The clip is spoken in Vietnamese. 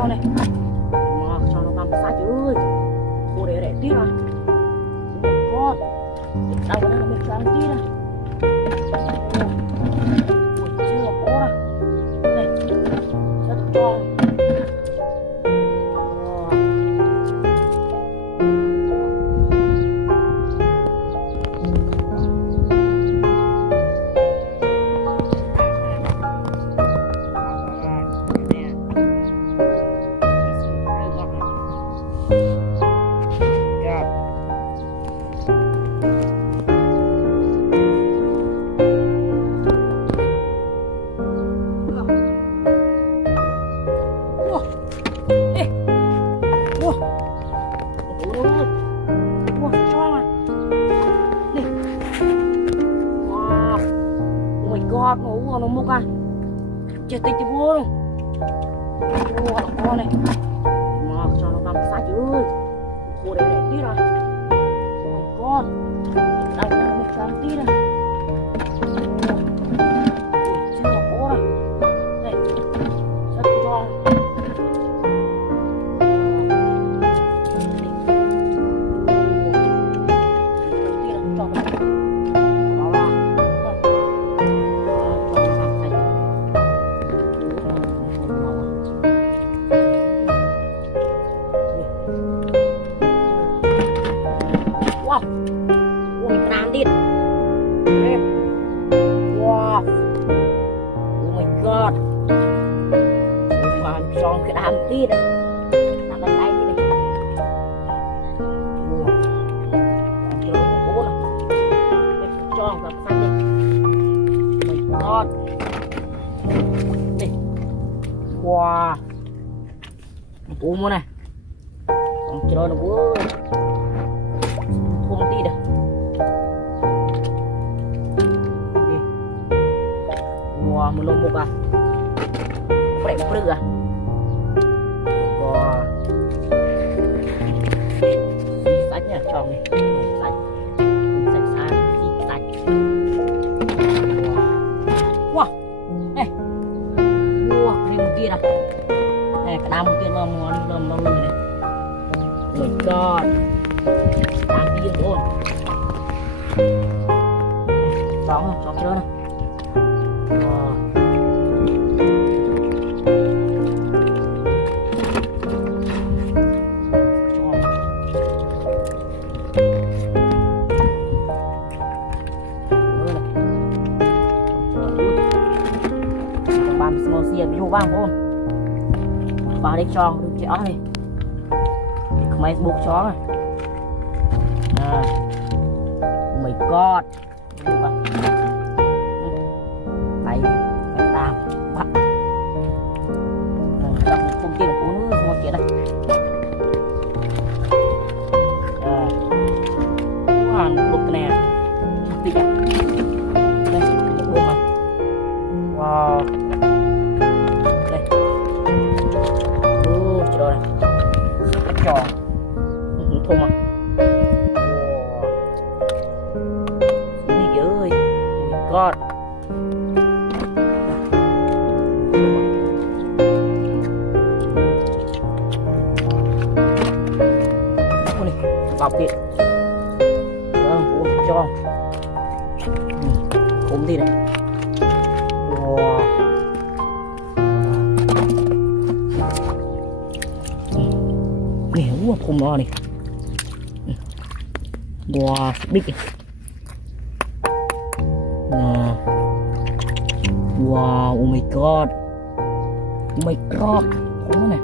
con này mà cho nó nằm sát chứ ơi, cô để tí rồi con đâu đây là mình cho ăn tí này. Ôi, chưa có đâu này, rất cho nó múc à chết tích cái búa luôn. Con này mà cho nó nằm sát chứ ơi, cô để tí rồi con đâu đây mình cho ăn tí này. Ôi, chưa có đâu này, rất cho wow, ui cam đi, wow, oh my god, hoàn tròn cái đám đi này, nằm bên tay đi này, wow, chơi cái bố này, tròn gặp xanh đi, oh my god, đi, wow, bố mua này, chơi nó bố. Không đi đâu đi wow một lông mục à đẹp bự à wow xí sạch nha tròn này sạch sạch sạch xí sạch wow này wow cái một kia này này cái đám một kia nó lùi này oh my god đang đi rồi chó chưa này bạn small xe ví dụ vang không vào đây cho được chó này máy buộc chó này. Oh my god, bảy tám bắt đập không kia là cuốn nữa kia đây hoàn lục nè tịnh đây cái bông này wow đây trời này cái trò thùng à god bọc đi uống cho uống đi này wow nè uống không nó này wow big wow oh my god oh my god, này